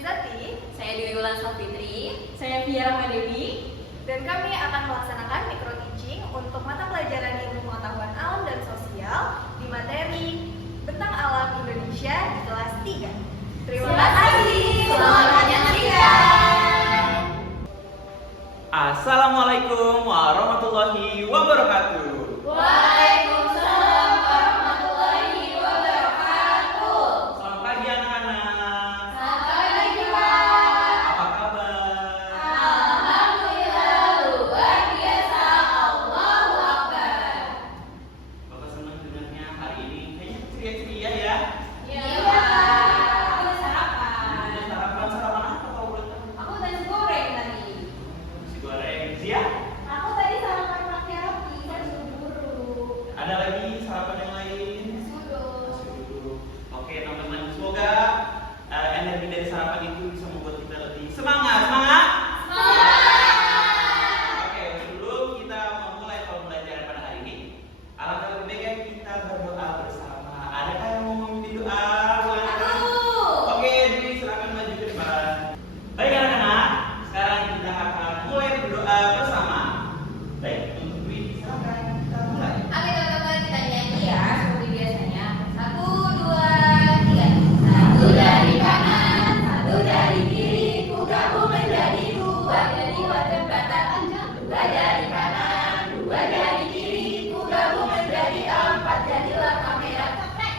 Rizati. Saya Dewi Wulan Safitri. Saya Via Rahmadewi. Dan kami akan melaksanakan micro teaching untuk mata pelajaran ilmu pengetahuan alam dan sosial di materi Bentang Alam Indonesia di kelas 3. Terima kasih. Selamat menyaksikan. Assalamualaikum warahmatullahi wabarakatuh. Waalaikumsalam warahmatullahi wabarakatuh. Selamat pagi anak-anak. Selamat pagi, Pak. Apa kabar? Alhamdulillah, luar biasa. Allahu Akbar. Bapak senang dengarnya hari ini. Kayaknya ceria-ceria ya. Iya, Pak. Aku sarapan. Udah sarapan apa kalau boleh tahu? Aku nasi goreng tadi. Nasi goreng. Zia? Aku tadi sarapan pakai roti, kan buru-buru. Ada lagi sarapan yang lain? Nasi uduk. Nasi uduk. Oke teman-teman, semoga energi dari sarapan itu bisa membuat kita lebih semangat. Semangat? Oke, sebelum kita memulai pembelajaran pada hari ini, alangkah lebih baiknya kita berdoa bersama. Adakah yang mau memimpin doa? Oke, jadi silakan maju ke depan. Baik anak-anak, sekarang kita akan mulai berdoa bersama. Baik, untuk Dwi, silakan kita mulai. Oke teman-teman, kita nyanyi ya seperti biasanya. 1, 2, 3. Satu dari kanan, satu dari kiri, ku gabung menjadi dua. Jadi wadah batas. Dua dari kanan, dua dari kiri, ku gabung menjadi 4. Jadilah kamera.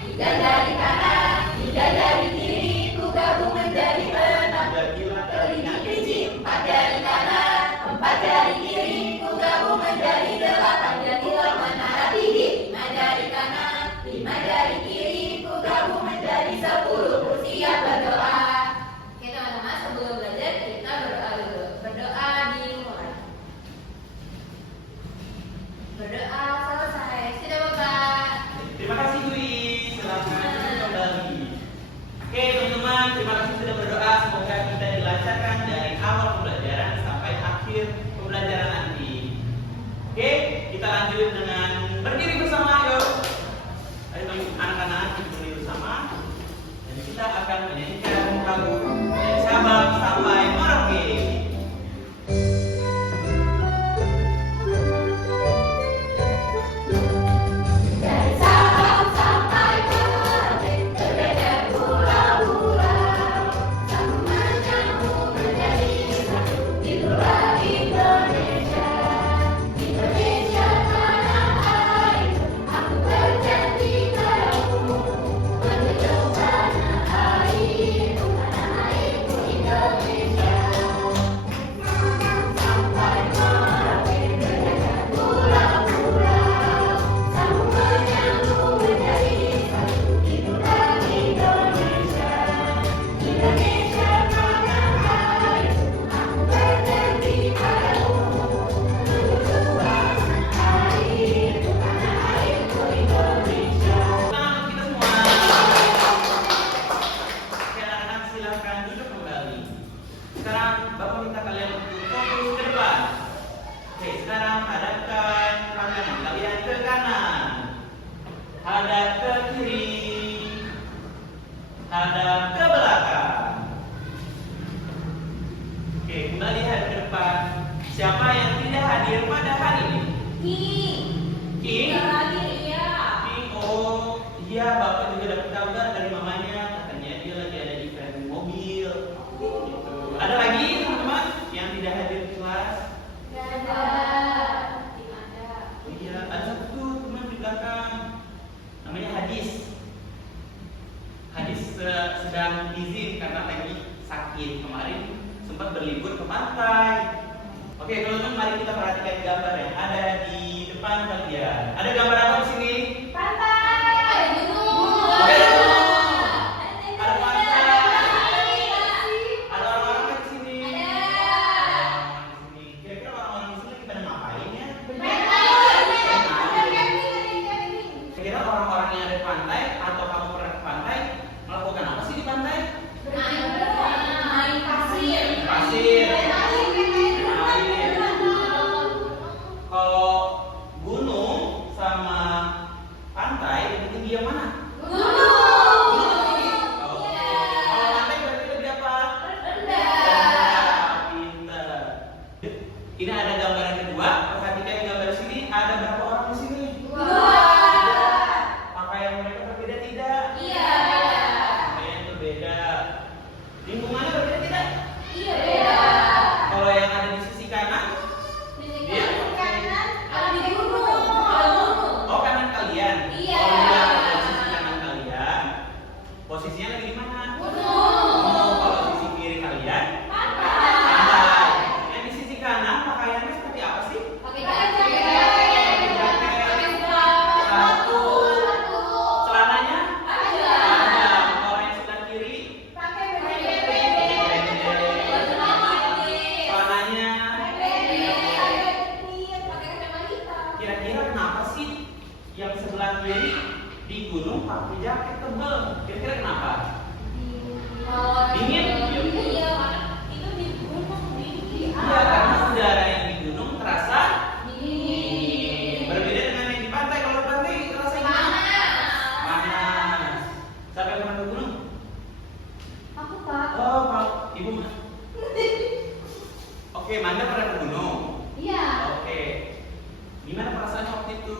3 dari kanan, 3 dari kiri, ku gabung menjadi 6. Jadilah Telinga kelinci. 4 dari kanan, 4 dari kiri, ku gabung menjadi 8. Jadilah menara tinggi. 5 dari kanan, 5 dari kiri, ku gabung menjadi 10. Bersiap berdoa. Oke teman-teman, sebelum belajar kita berdoa dulu. Berdoa dimulai. Berdoa selesai. Sudah Bapak. Terima kasih Dwi, silakan duduk kembali. Oke teman-teman, terima kasih sudah berdoa. Semoga kita dilancarkan dari awal pembelajaran sampai akhir pembelajaran nanti. Oke, kita lanjut dengan berdiri bersama, yuk. Ayo anak-anak berdiri bersama. Dan kita akan menyanyikan lagu dari Sabang sampai Merauke. Dari Sabang sampai Merauke, berbeda pulau-pulau, sambung menyambung menjadi satu di luar Indonesia. Indonesia tanah airku, aku berjanji padamu, menuju tanah airku Indonesia. Sabang sampai Merauke, berbeda pulau-pulau, sambung menyambung menjadi satu di luar Indonesia. Indonesia tanah airku, aku berjanji padamu, menuju tanah airku Indonesia. Selamat kita semua. Oke anak-anak, silahkan duduk kembali. Sekarang Bapak minta kalian untuk fokus ke depan. Oke, sekarang hadapkan pandangan kalian ke kanan, hadap ke kiri, hadap ke belakang. Oke, kembali hadap ke depan. Siapa yang tidak hadir pada hari ini? King? King, oh iya, Bapak juga dapat kabar dari mamanya, katanya dia lagi ada di event mobil. Gitu. Ada lagi teman-teman yang tidak hadir di kelas? Oh iya, ada satu tuh teman di belakang, namanya Hadis. Hadis sedang izin karena lagi sakit, kemarin sempat berlibur ke pantai. Oke teman-teman, mari kita perhatikan gambar yang ada di depan kalian. Ada gambar apa di sini? Pantai. Ada gunung. Oke, ada gunung. Ada pantai. Ada orang-orang di sini. Ada orang-orang di sini. Kira-kira orang-orang di sini lagi pada ngapain ya? Kira-kira orang-orang yang ada di pantai atau kamu pernah ke pantai melakukan apa sih di pantai? Main pasir. Pasir. Air. Kalau gunung sama Ibu mana? Oke, Manda pernah ke gunung? Iya. Oke. Gimana perasaannya waktu itu?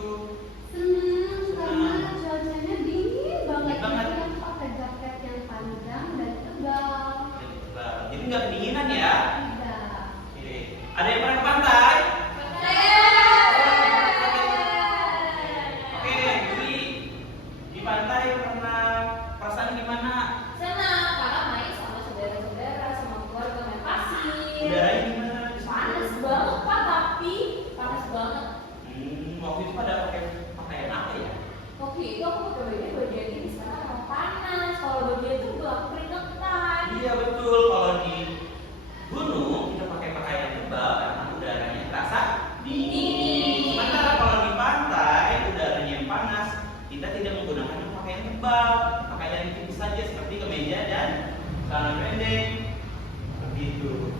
Senang karena cuacanya dingin banget. Dingin banget. Jadi aku pakai jaket yang panjang dan tebal. Jadi nggak kedinginan ya? Tidak. Oke. Ada yang pernah ke pantai? Oke, Juli. Di pantai pernah perasaan gimana? Senang karena main sama saudara-saudara, sama keluarga main pasir. Udaranya gimana? Panas banget Pak, tapi panas banget. Waktu itu pada pakai pakaian apa ya? Waktu itu aku pakai baju aja di sana emang panas. Kalau baju itu gak keringetan. Iya betul. Kalau di gunung kita pakai pakaian tebal karena udaranya terasa dingin. Sementara kalau di pantai udaranya yang panas, kita tidak menggunakan pakaian tebal, pakaian tipis saja seperti kemeja dan celana pendek. Begitu.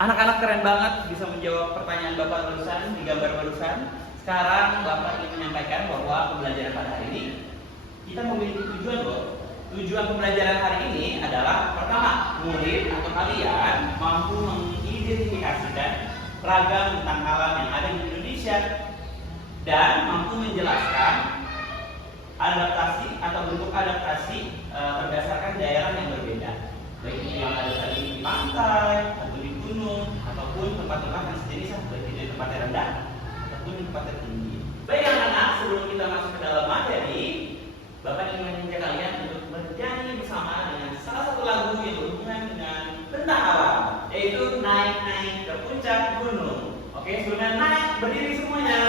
Anak-anak keren banget bisa menjawab pertanyaan Bapak barusan di gambar barusan. Sekarang Bapak ingin menyampaikan bahwa pembelajaran pada hari ini kita memiliki tujuan loh. Tujuan pembelajaran hari ini adalah pertama, murid atau kalian mampu mengidentifikasikan ragam bentang alam yang ada di Indonesia dan mampu menjelaskan adaptasi atau bentuk adaptasi berdasarkan daerah yang berbeda, baik itu yang ada tadi di pantai atau di gunung ataupun tempat-tempat yang sejenis baik itu di tempat yang rendah ataupun di tempat yang tinggi. Baik anak-anak, sebelum kita masuk ke dalam materi, Bapak ingin mengajak kalian untuk bernyanyi bersama dengan salah satu lagu yang berhubungan dengan bentang alam, yaitu Naik-Naik ke Puncak Gunung. Oke, sebelumnya naik, berdiri semuanya.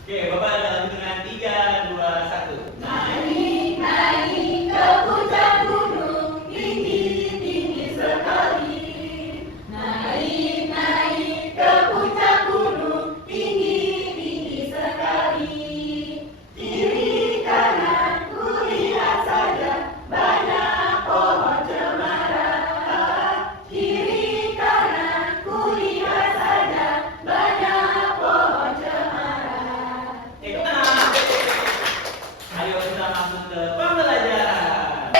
Oke, Bapak lanjut dengan 3, 2, 1. Naik ke puncak gunung, tinggi sekali. Naik ke puncak gunung, tinggi sekali. Kiri kanan ku lihat saja banyak pohon cemara. Kiri kanan ku lihat saja banyak pohon cemara. Tenang. Ayo kita masuk ke pembelajaran.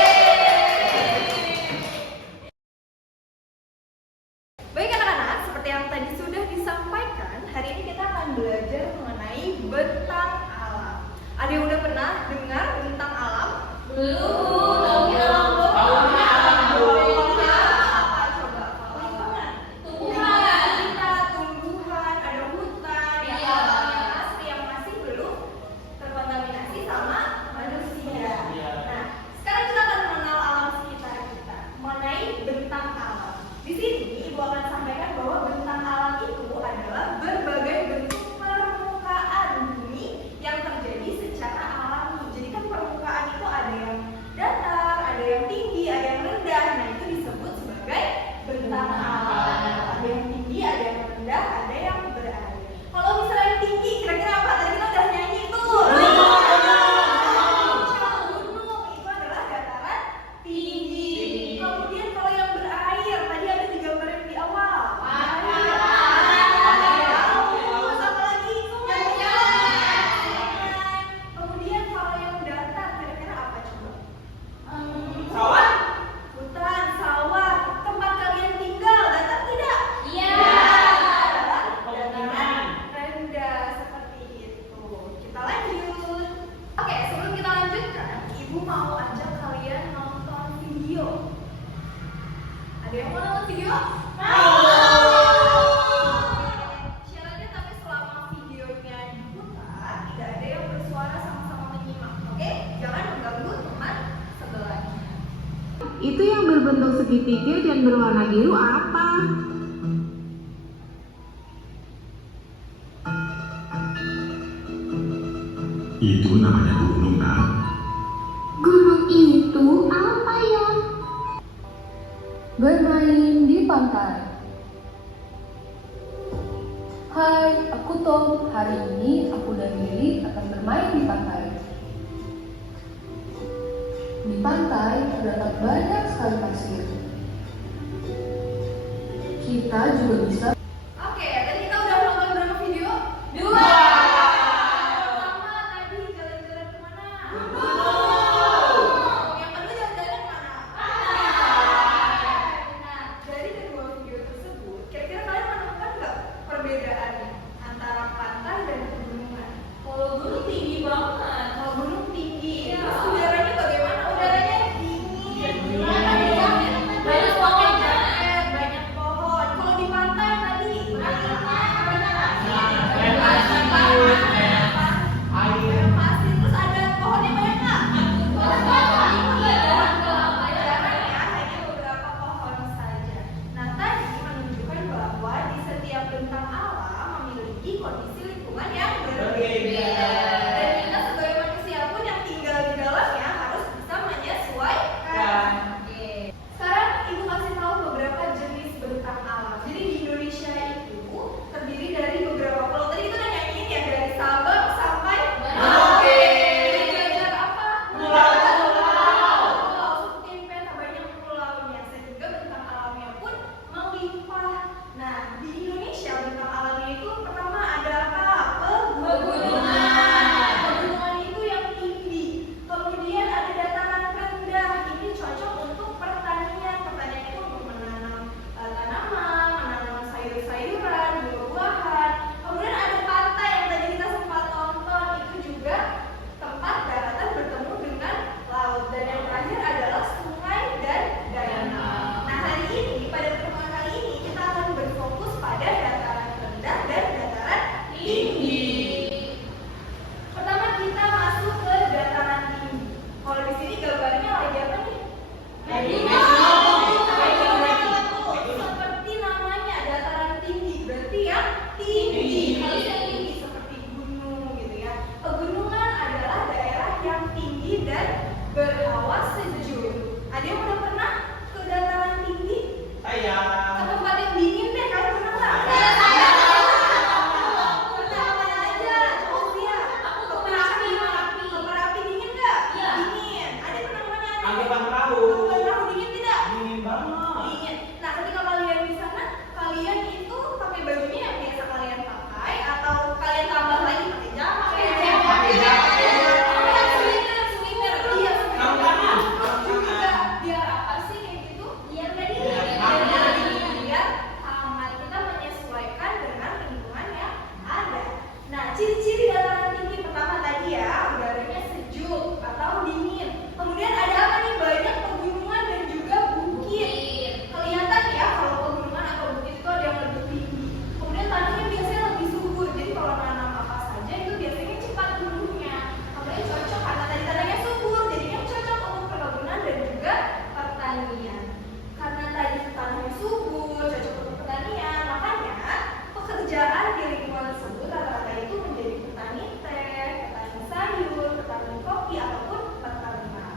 Baik anak-anak, seperti yang tadi sudah disampaikan, hari ini kita akan belajar mengenai bentang alam. Ada yang udah pernah dengar bentang alam? Belum, tapi alam Tahunya alam dulu. Apa coba? Lingkungan. Tumbuhan. Kita tumbuhan, ada hutan, ya Iya. alam yang asli yang masih belum terkontaminasi sama manusia. Iya. Nah, sekarang kita akan mengenal alam sekitar kita, mengenai bentang alam. Di sini Ibu akan sampaikan bahwa bentang alam itu adalah berbagai bentuk permukaan bumi yang terjadi secara alami. Jadi kan permukaan itu ada yang datar, ada yang tinggi, ada yang rendah. Nah, itu disebut sebagai bentang alam. Ada yang tinggi, ada yang rendah, ada yang berair. Kalau misalnya yang tinggi, kira-kira apa? Tadi kita udah nyanyi tuh. Gunung itu adalah dataran tinggi. Kemudian kalau yang berair, tadi ada digambarin di awal. Terus apa lagi? Kemudian kalau yang datar, kira-kira apa coba? Sawah? Hutan, sawah, tempat kalian tinggal, datar tidak? Iya. Adalah Pegunungan. dataran rendah seperti itu. Kita lanjut. Oke, sebelum kita lanjutkan, Ibu mau ajak kalian nonton video. Ada yang mau nonton video? Syaratnya tapi selama videonya diputar, tidak ada yang bersuara sama-sama menyimak. Oke? Jangan mengganggu teman sebelahnya. Itu yang berbentuk segitiga dan berwarna biru apa? Itu namanya gunung, Nak. Gunung itu apa ya? Bermain di pantai. Hai, aku Tom. Hari ini aku dan Lily akan bermain di pantai. Di pantai terdapat banyak sekali pasir. Kita juga bisa. Oke, tadi kita udah nonton berapa video? 2. Pertama tadi jalan-jalan kemana? Gunung. Yang kedua jalan-jalan kemana? Merasakan perahu dingin tidak? Dingin banget. Dingin. Nah, ketika kalian di sana, kalian itu pakai bajunya yang biasa kalian pakai atau kalian tambah lagi pakai jaket? Pakai jaket. Sweater. Iya, Sarung tangan. juga. Biar apa sih kayak gitu? Biar nggak dingin. Biar Biar biar aman. Kita menyesuaikan dengan lingkungan yang ada. Nah, ciri-ciri dataran tinggi pertama tadi ya, udaranya sejuk atau dingin. Kemudian ada apa nih? Banyak pegunungan dan juga bukit. Kelihatan ya kalau pegunungan atau bukit itu ada yang lebih tinggi. Kemudian tanahnya biasanya lebih subur. Jadi kalau nanam apa saja itu biasanya cepat tumbuhnya. Apalagi cocok karena tadi tanahnya subur, jadinya cocok untuk perkebunan dan juga pertanian. Karena tadi tanahnya subur, cocok untuk pertanian, makanya pekerjaan di lingkungan tersebut rata-rata itu menjadi petani teh, petani sayur, petani kopi ataupun peternak.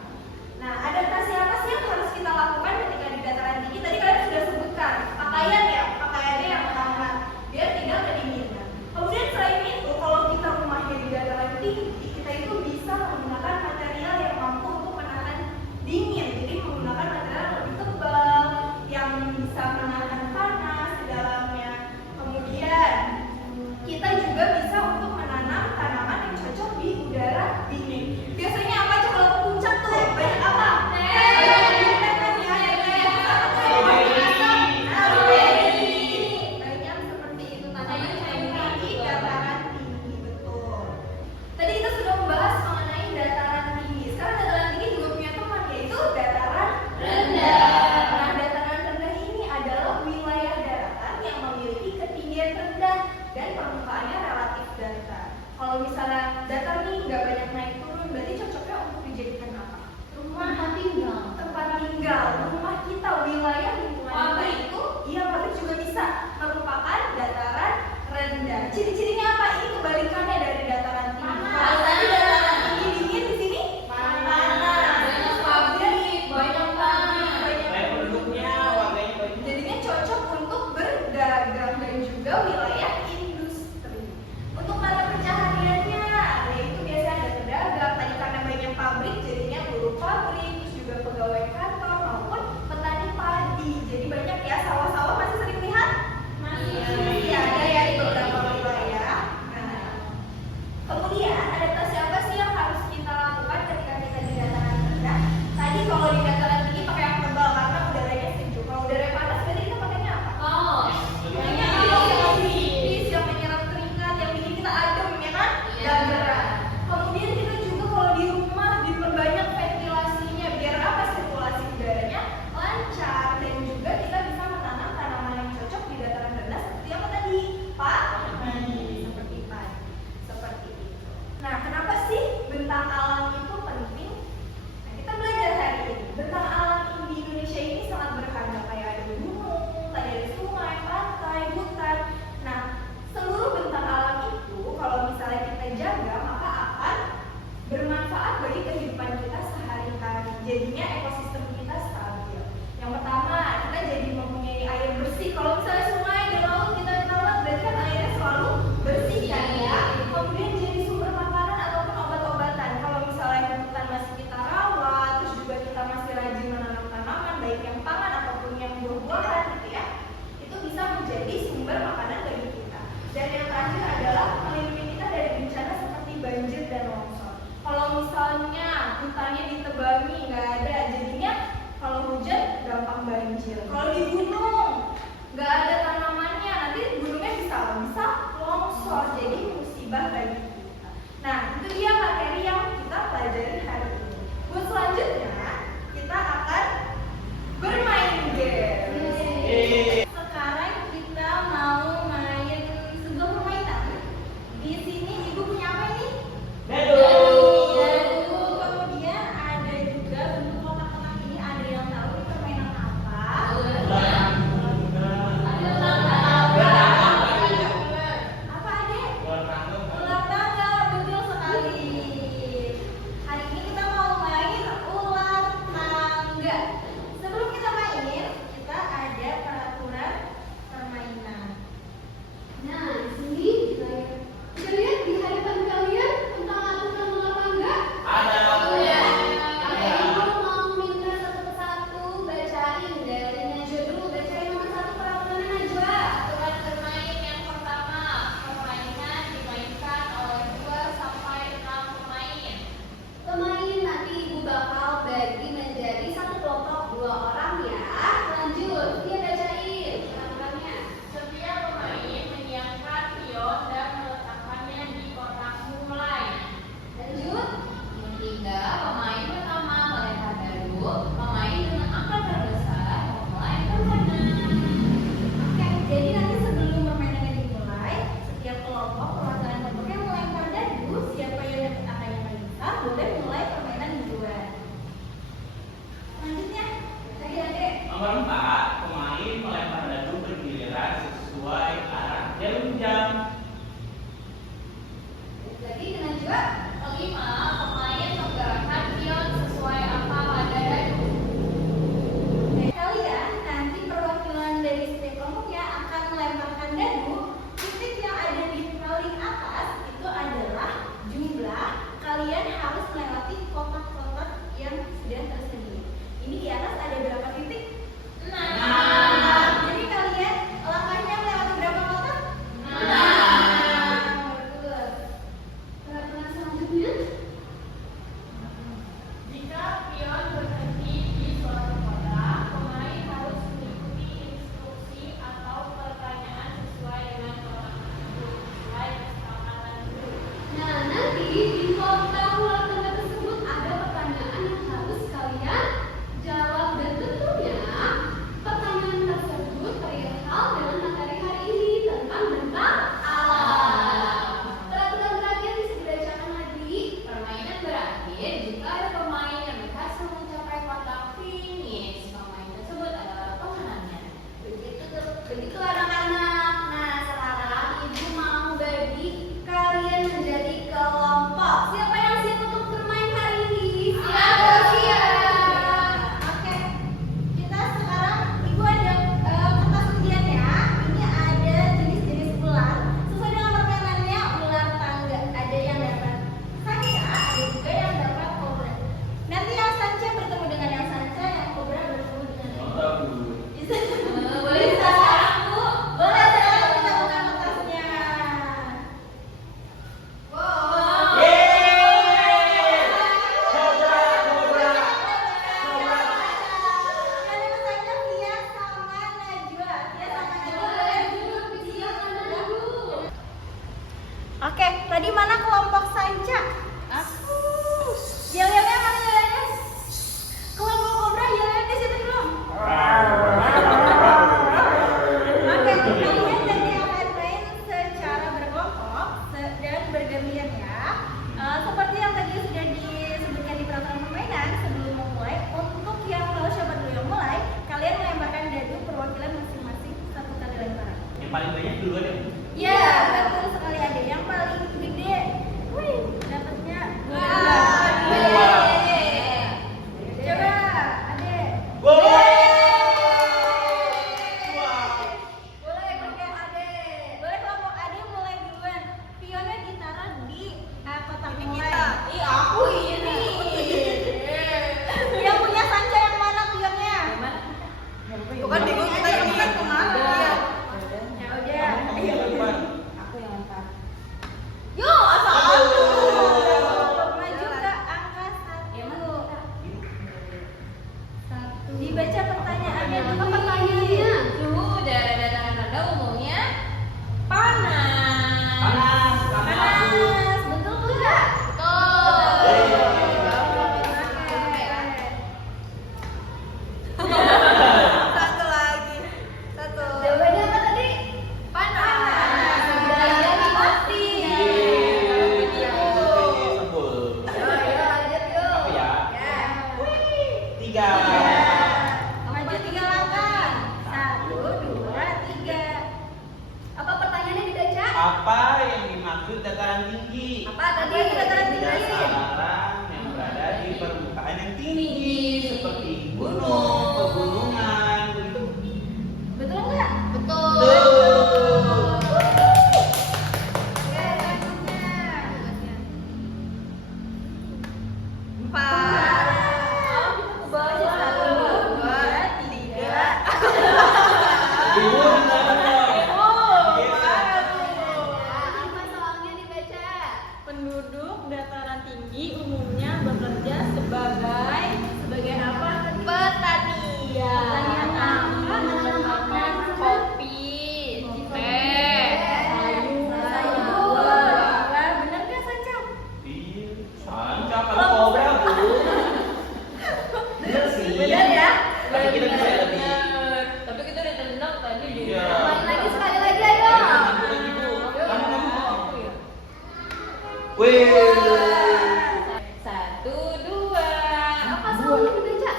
Nah, adaptasi apa sih yang harus kita lakukan ketika di dataran tinggi? Tadi kalian sudah sebutkan pakaian ya, pakaiannya yang hangat biar tidak kedinginan. Kemudian selain itu, kalau kita rumahnya di dataran tinggi, kita itu bisa menggunakan material yang mampu untuk menahan dingin. Jadi menggunakan material yang lebih tebal, yang bisa menahan panas di dalamnya. Kemudian kita juga bisa untuk menanam tanaman yang cocok di udara dingin. Biasanya apa coba ke puncak tuh? Banyak apa? Banyak seperti itu tanaman yang di dataran tinggi, betul. Tadi kita sudah membahas mengenai dataran tinggi. Sekarang dataran tinggi juga punya teman, yaitu dataran rendah. Nah, dataran rendah ini adalah wilayah daratan yang memiliki ketinggian rendah dan permukaannya relatif datar. Kalau misalnya datar nih nggak banyak naik turun, berarti cocoknya untuk dijadikan apa? Tempat tinggal, rumah kita, wilayah lingkungan kita itu, iya pabrik juga bisa merupakan dataran rendah. Ciri-cirinya apa? Ini kebalikannya dari dataran tinggi. Kalau tadi dataran tinggi dingin, di sini panas. Banyak pabrik, banyak tanah. Baik penduduknya, warganya banyak. Jadinya cocok untuk berdagang dan juga wilayah industri. Untuk mata pencahariannya, yaitu biasanya ada pedagang. Tadi karena banyak pabrik, jadinya buruh pabrik, terus juga pegawai kantor maupun petani padi. Jadi banyak ya, sawah-sawah masih sering lihat? Masih ada ya di beberapa wilayah. Nah, kemudian adaptasi apa sih yang harus kita lakukan ketika kita di dataran rendah? Tadi kalau di dataran tinggi pakai yang tebal karena udaranya sejuk. Kalau udaranya panas berarti kita pakainya apa? Pakainya kaos yang tipis, yang menyerap keringat, yang bikin kita adem ya kan? Dan gerah. Kemudian kita juga kalau di rumah diperbanyak ventilasinya biar apa? Sirkulasi udaranya lancar dan juga kita bisa menanam tanaman yang cocok di dataran rendah seperti apa tadi? Seperti padi. Seperti itu. Nah, kenapa sih bentang alam itu penting? Nah, kita belajar hari ini. Bentang alam di Indonesia ini sangat berharga. Kayak ada gunung, tadi ada sungai, pantai, hutan. Nah, seluruh bentang alam itu kalau misalnya kita jaga maka akan bermanfaat bagi kehidupan kita sehari-hari. Jadinya ekosistem kita stabil. Yang pertama, kita jadi mempunyai air bersih. Kalau misalnya sungai dan laut kita rawat, berarti kan airnya selalu bersih kan ya. Kemudian jadi sumber makanan ataupun obat-obatan. Kalau misalnya hutan masih kita rawat, terus juga kita masih rajin menanam tanaman, baik yang pangan ataupun yang buah-buahan gitu ya, itu bisa menjadi sumber makanan bagi kita. Dan yang terakhir adalah melindungi kita dari bencana seperti banjir dan longsor. Kalau misalnya hutannya ditebangi nggak ada, jadinya kalau hujan gampang banjir. Kalau di gunung nggak ada tanamannya, nanti gunungnya bisa longsor, jadi musibah bagi kita. Nah, itu dia materi yang kita pelajari hari ini. Buat selanjutnya kita akan bermain game. Sekarang kita mau main sebuah permainan. Di sini ibu punya apa ini? Dadu. Kemudian ada juga bentuk kotak-kotak ini, ada yang tahu ini permainan apa? Ada Nomor 4, pemain melempar dadu bergiliran sesuai arah jarum jam. Lagi dengan juga kelima, pemain menggerakkan pion sesuai apa pada dadu. Kalian nanti perwakilan dari setiap kelompoknya akan melemparkan dadu. Titik yang ada di paling atas itu adalah jumlah kalian harus melewati kotak-kotak yang sudah tersedia. Ini di atas ada berapa titik? Jadi kalian langkahnya melewati berapa kotak? Bagus. Peraturan selanjutnya. Jika pion berhenti di suatu kotak, pemain harus mengikuti instruksi atau pertanyaan sesuai dengan kotak tersebut sesuai kesepakatan grup. Nah, nanti di formulir tanda tersebut ada pertanyaan yang harus kalian jawab dan tentunya pertanyaan tersebut perihal dengan materi hari ini tentang bentang alam. Peraturan terakhir bisa dibacakan lagi. Permainan berakhir jika ada pemain yang berhasil mencapai kotak finish. Pemain tersebut adalah pemenangnya. Begitu anak-anak. Nah, sekarang ibu mau bagi kalian menjadi kelompok. Siapa yang siap untuk bermain hari ini? Siap. Oke. Kita sekarang ibu ada kertas undian ya. Ini ada jenis-jenis ular. Sesuai dengan permainannya ular tangga. Ada yang dapat sanca, ada juga yang dapat kobra. Nanti yang sanca bertemu dengan yang sanca, yang kobra bertemu dengan yang kobra. Bisa. Boleh sekarang, Bu? Boleh sekarang kita buka kertasnya. Wow. Kalian pesannya Via sama Najwa. Via sama Najwa. Oke, tadi mana kelompok sanca? Aku. Yel-yelnya mana yel-yelnya? Kelompok kobra yel-yelnya di situ belum? Oke, kalian nanti akan main secara berkelompok dan bergantian ya. Seperti yang tadi sudah disebutkan di peraturan permainan sebelum memulai, untuk yang tahu siapa dulu yang mulai, kalian melemparkan dadu perwakilan masing-masing satu kali lemparan. Yang paling banyak duluan ya. Ya, betul sekali ada yang paling gede. Wih, dapatnya dua. Coba, Ade. Wow. Boleh kelompok Ade. Boleh kelompok Ade mulai duluan. Pionnya ditaruh di kotak mulai. Aku ini. Yang punya sanca yang mana pionnya? Bukan bingung kita yang bukan kemana. Ya udah. Kamu yang lempar. Yuk, asal aku. Maju ke angka 1. Dibaca pertanyaannya dulu. Apa pertanyaannya? Tuh, daerah dataran rendah umumnya panas. Panas, sama aku. Panas, betul enggak? Betul. Satu lagi. Satu. Jawabannya apa tadi? Panas. Sudah jadi pasti. Sebul. Ayo lanjut yuk. Aku ya. Ya. 3. Maju 3 langkah. 1, 2, 3. Apa pertanyaannya dibaca? Apa yang dimaksud dataran tinggi? Apa tadi dataran tinggi? Dataran yang berada di permukaan yang tinggi seperti gunung, pegunungan, begitu. Betul enggak? Betul. Oke, selanjutnya. 4. Baca 1, 2, 3. Ibu, Apa soalnya dibaca? Penduduk dataran tinggi umumnya bekerja sebagai apa? Petani. Pertanian apa? Menanam kopi, teh, Sayur. Wah, bener nggak Sanca? iya, sanca kalau kobra bu. Bener sih. Bener ya? Tapi kita bisa lebih. Tapi kita udah tendang tadi di. Iya. Main lagi sekali lagi ayo. Satu lagi bu. Kamu. Wih. 1, 2. Apa soalnya dibaca?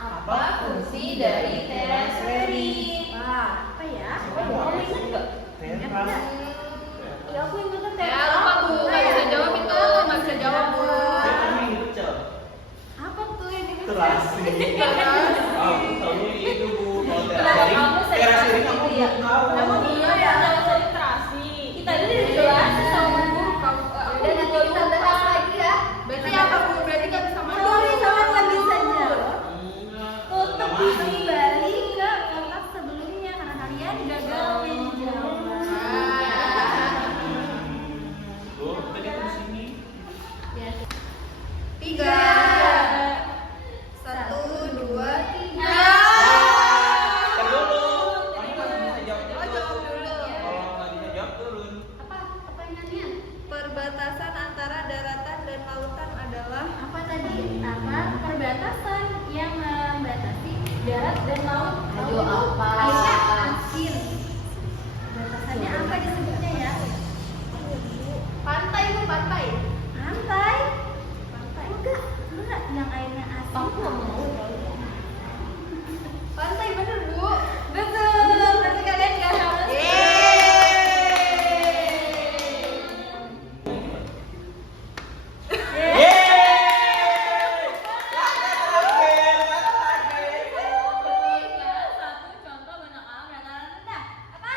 Apa fungsi puisi dari Terence Ferry. Wah, apa ya? Kamu ingat nggak? Teras. Ya aku ingetnya Ya lupa Bu, nggak bisa jawab itu, nggak bisa jawab Bu. Kamu ingat Cel? Apa tuh yang inget? Terasi. Aku tahu itu Bu. Kalau Kenapa teras kamu sering, teras sering kamu Iya. belum tahu. Emang iya ya, dari terasi. Kita ini udah jelasin sama Bu. Udah nanti kita bahas lagi ya. Berarti apa Bu? Berarti nggak bisa masuk. Aduh, sama nggak bisa jawab. Enggak. Tetap Enggak kembali ke kotak sebelumnya karena kalian gagal menjawab. Bu, tadi aku di sini. 3 1 2 3. Tar dulu. Kamu masih bisa jawab Oh, dulu. jawab dulu. Kalau nggak bisa jawab turun. Apa pertanyaannya? Perbatasan antara daratan dan lautan adalah Apa tadi? Apa perbatasan yang membatasi darat dan laut? Aduh, Laut itu apa? Aisyah, asin. Batasannya apa disebutnya ya? pantai Bu, pantai. Pantai. Pantai. Enggak, yang airnya asin. Aku nggak mau. Pantai bener Bu. Betul. Berarti kalian gak harus. Satu contoh benang alam dataran rendah. Apa?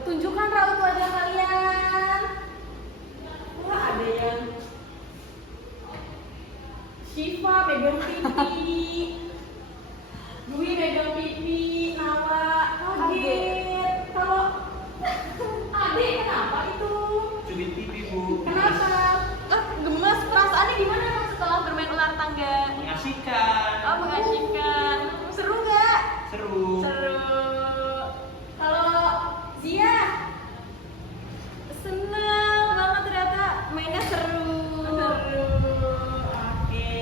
Tunjukkan raut wajah kalian. Wah, ada yang Syifa megang pipi, Dwi megang pipi, Nawa kaget. Kalau Ade kenapa itu? Cubit pipi, Bu. Kenapa? Gemes. Perasaannya gimana setelah bermain ular tangga? Mengasihkan. Oh, mengasihkan. Seru nggak? Seru. Seru. Kalau Zia seneng banget ternyata mainnya seru. Oke.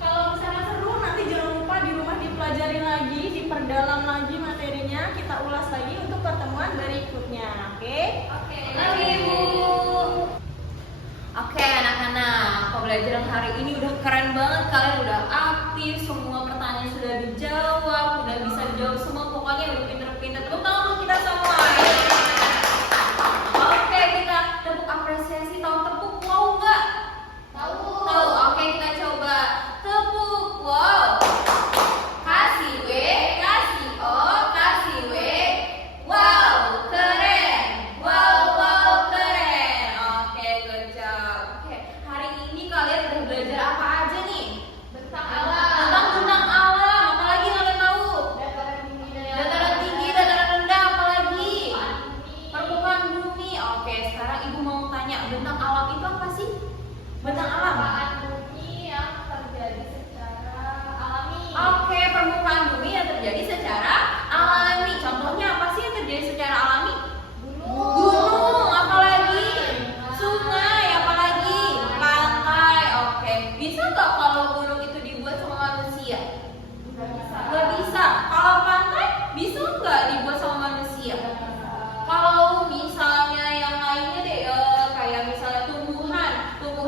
Kalau misalnya seru nanti jangan lupa di rumah dipelajari lagi, diperdalam lagi materinya, kita ulas lagi untuk pertemuan berikutnya. Oke? Oke, Ibu. Oke, anak-anak, pembelajaran hari ini udah keren banget. Kalian udah aktif, semua pertanyaan sudah dijawab, udah bisa dijawab semua. Pokoknya udah pinter-pinter. Tepuk tangan untuk kita semua. Oke, kita tepuk apresiasi. Tahu tepuk wow nggak? Tahu. Tahu. Oke, kita coba tepuk wow. Kasih W, kasih O, kasih W. Wow, keren. Wow, keren. Oke, good job. Oke, hari ini kalian udah belajar apa aja nih? Tentang alam. Tentang alam. Apalagi kalian tahu? Dataran tinggi, dataran rendah, apalagi? Permukaan bumi. Oke, sekarang Ibu mau tanya, bentang alam itu apa sih? Bentang alam. Permukaan bumi yang terjadi secara alami. Oke, permukaan bumi yang terjadi secara alami. Contohnya apa sih yang terjadi secara alami? Gunung, apalagi? Sungai, apalagi? Pantai. Oke, bisa nggak kalau gunung itu dibuat sama manusia? Nggak bisa. Kalau pantai bisa nggak dibuat sama manusia? Kalau misalnya yang lainnya deh, kayak misalnya tumbuhan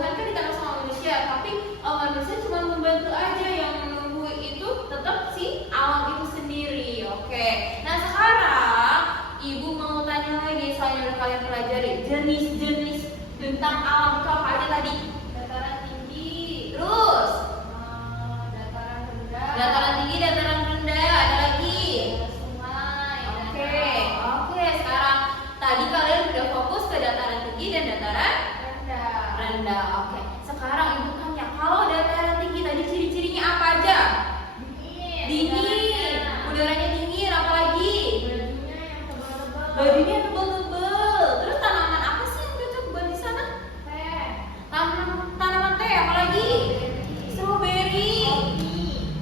kan ditanam sama manusia, tapi manusia cuma membantu aja, yang menunggu itu tetap si alam itu sendiri. Oke, nah sekarang Ibu mau tanya lagi, soalnya udah kalian pelajari jenis-jenis tentang alam itu apa aja tadi? Dataran tinggi, Terus dataran rendah, dataran tinggi, dataran rendah, ada lagi? sungai. Oke. Sekarang tadi kalian udah fokus ke dataran tinggi dan dataran rendah. rendah. Oke. Sekarang Ibu tanya, kalau dataran tinggi tadi ciri-cirinya apa aja? Dingin. Udaranya dingin, apalagi? Bajunya tebal-tebal. Terus tanaman apa sih yang cocok buat di sana? Tanaman teh, apalagi? Strawberry.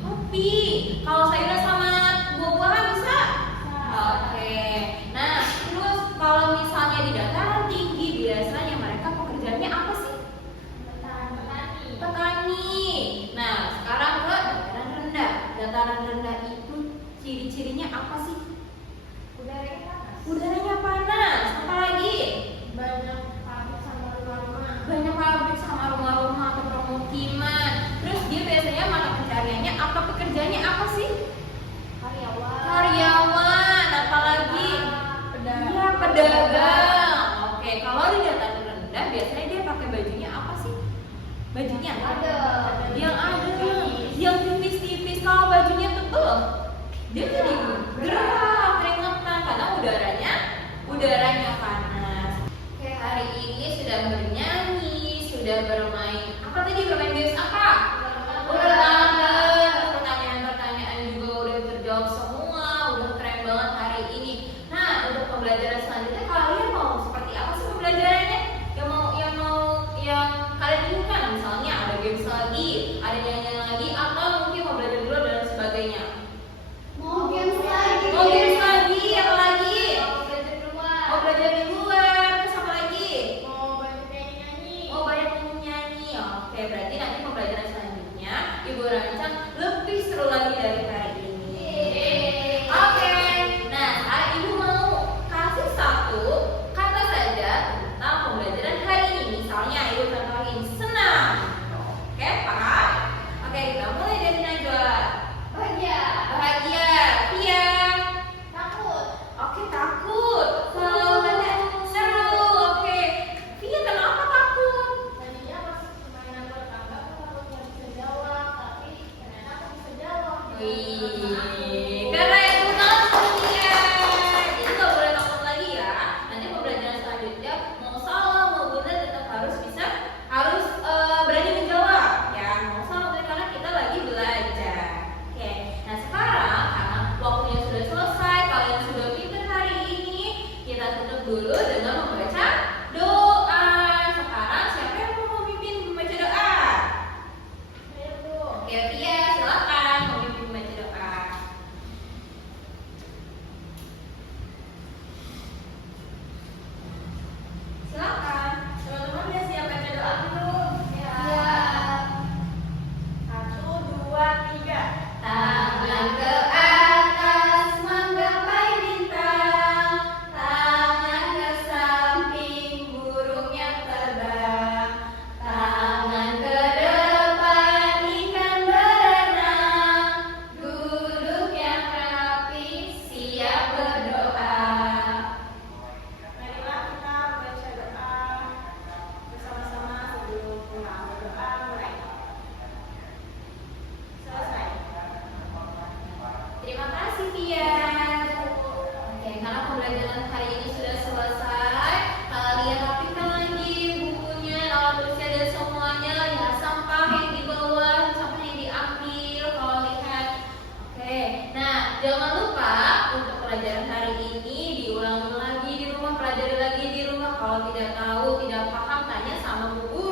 Kopi. Kalau sayuran sama buah-buahan bisa? Oke. Nah, terus kalau misalnya di dataran tinggi biasanya mereka pekerjaannya apa sih? Petani. Nah, sekarang ke dataran rendah. Dataran rendah itu ciri-cirinya apa sih? Udaranya panas. Apa lagi? Banyak pabrik sama rumah-rumah. Banyak pabrik sama rumah-rumah atau permukiman. Terus dia biasanya mata pencariannya atau pekerjaannya apa sih? Karyawan. Apalagi? Iya, pedagang. Oke, kalau di dataran rendah biasanya dia pakai bajunya apa sih? Bajunya yang tipis-tipis. Kalau bajunya tebal, dia jadi gerah, keringetan karena udaranya panas. Oke, hari ini sudah bernyanyi, sudah bermain. Apa tadi bermain games apa? Ular tangga. Pertanyaan-pertanyaan juga udah terjawab semua. Udah keren banget hari ini. Nah, untuk pembelajaran selanjutnya kalian mau seperti apa sih pembelajarannya? Yang kalian inginkan, misalnya ada games lagi, ada nyanyian lagi, atau mungkin mau belajar dulu dan sebagainya. Mau games lagi, apa lagi? Mau belajar di luar, terus apa lagi? Mau banyak nyanyi-nyanyi. Oh, banyak nyanyi. dulu dengan membaca doa. Sekarang siapa yang mau memimpin membaca doa? Ayo Bu. Oke, Via, silakan memimpin membaca doa. Silakan. Teman-teman udah siap baca doa belum? Siap. 1, 2, 3. Tangan ke atas menggapai bintang, tangan ke samping burung yang terbang, tangan ke depan ikan berenang, duduk yang rapi siap berdoa. Marilah kita membaca doa bersama-sama sebelum pulang. Berdoa mulai. Selesai. Terima kasih Tia. Oke, karena pembelajaran hari ini sudah selesai, kalian rapikan lagi bukunya, alat tulisnya dan semuanya. Ya, sampah yang dibawa, sampah yang diambil kalau lihat. Oke, nah jangan lupa untuk pelajaran hari ini diulangi lagi di rumah, pelajari lagi di rumah. Kalau tidak tahu, tidak paham, tanya sama bu guru.